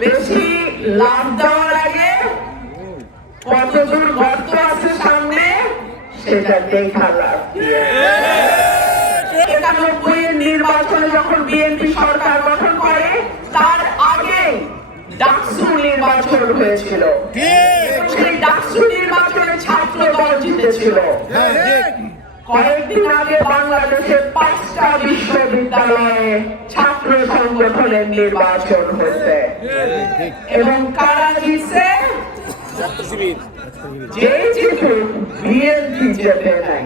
বেশি লাভ দেওয়ার আগে কতদূর গর্ত আছে সামনে সেটা দেখা লাগবে। 91 নির্বাচনে যখন বিএনপি সরকার গঠন করে তার আগে ডাকসু নির্বাচন হয়েছিল, সেই ডাকসু নির্বাচনে ছাত্র দল জিতেছিল। কয়েকদিন আগে বাংলাদেশের 5টা বিশ্ববিদ্যালয়ে ছাত্র সংগঠনের নির্বাচন হয়েছে এবং কারা জিতছে? যে জিতুক বিএনপি জেতে নাই।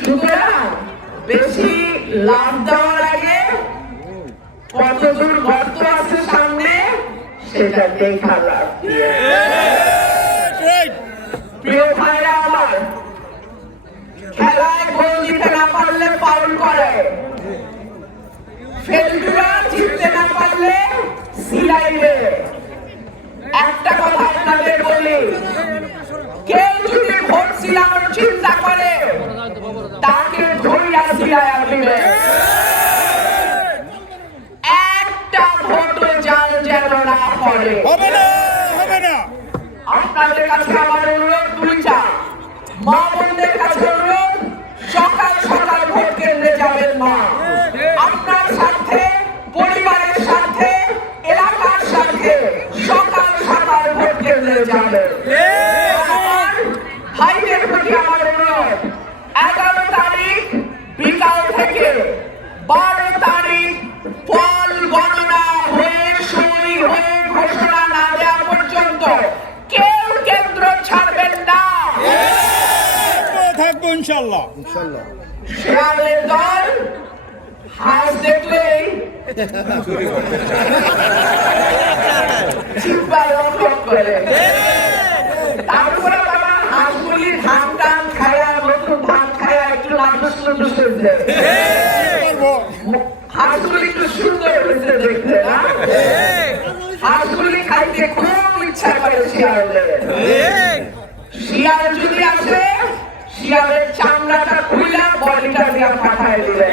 সুতরাং বেশি লাভ দেওয়ার আগে কতদূর গর্ত আছে সামনে সেটা দেখা লাগবে। প্রিয় ভাইরা আমার, খেলায় গোল দিতে না পারলে ফাউল করে, ফেলুরা জিততে না পারলে সিলাইবে। একটা কথা আপনাদের বলি, কেউ যদি ভোট সিলানোর চিন্তা করে তাকে ধরিয়া সিলাইয়া দিবে। একটা ভোটও জাল যেন না করে। আপনাদের কাছে আমার অনুরোধ দুইটা, মা বোনদের কাছে অনুরোধ, সকাল সকাল ভোট কেন্দ্রে যাবেন না। আপনার সাথে, পরিবারের সাথে, এলাকার সাথে সকাল সকাল ভোট কেন্দ্রে যাবেন। ভাইদের প্রতি আমার অনুরোধ, 11 তারিখ বিকাল থেকে 12 তারিখ ফল গণনা হয়ে সই হয়ে ঘোষণা না দেওয়া পর্যন্ত কেউ কেন্দ্র ছাড়বেন না। থাকবো ইনশাল্লাহ। শেয়ালের দল হাঁস দেখলেই চিৎকার রকম করে। তারপরে বাবা হাঁসগুলি ধান টান খায়া, নতুন ধান খায়া একটু নাদুস নুদুস হয়েছে। হাঁসগুলি একটু সুন্দর হয়েছে দেখতে না? হাঁসগুলি খাইতে খুব ইচ্ছা করে শিয়ালের। শিয়াল যদি আসে, শিয়ালের চামড়াটা খুইলা বডিটা দিয়ে পাঠায় দিলে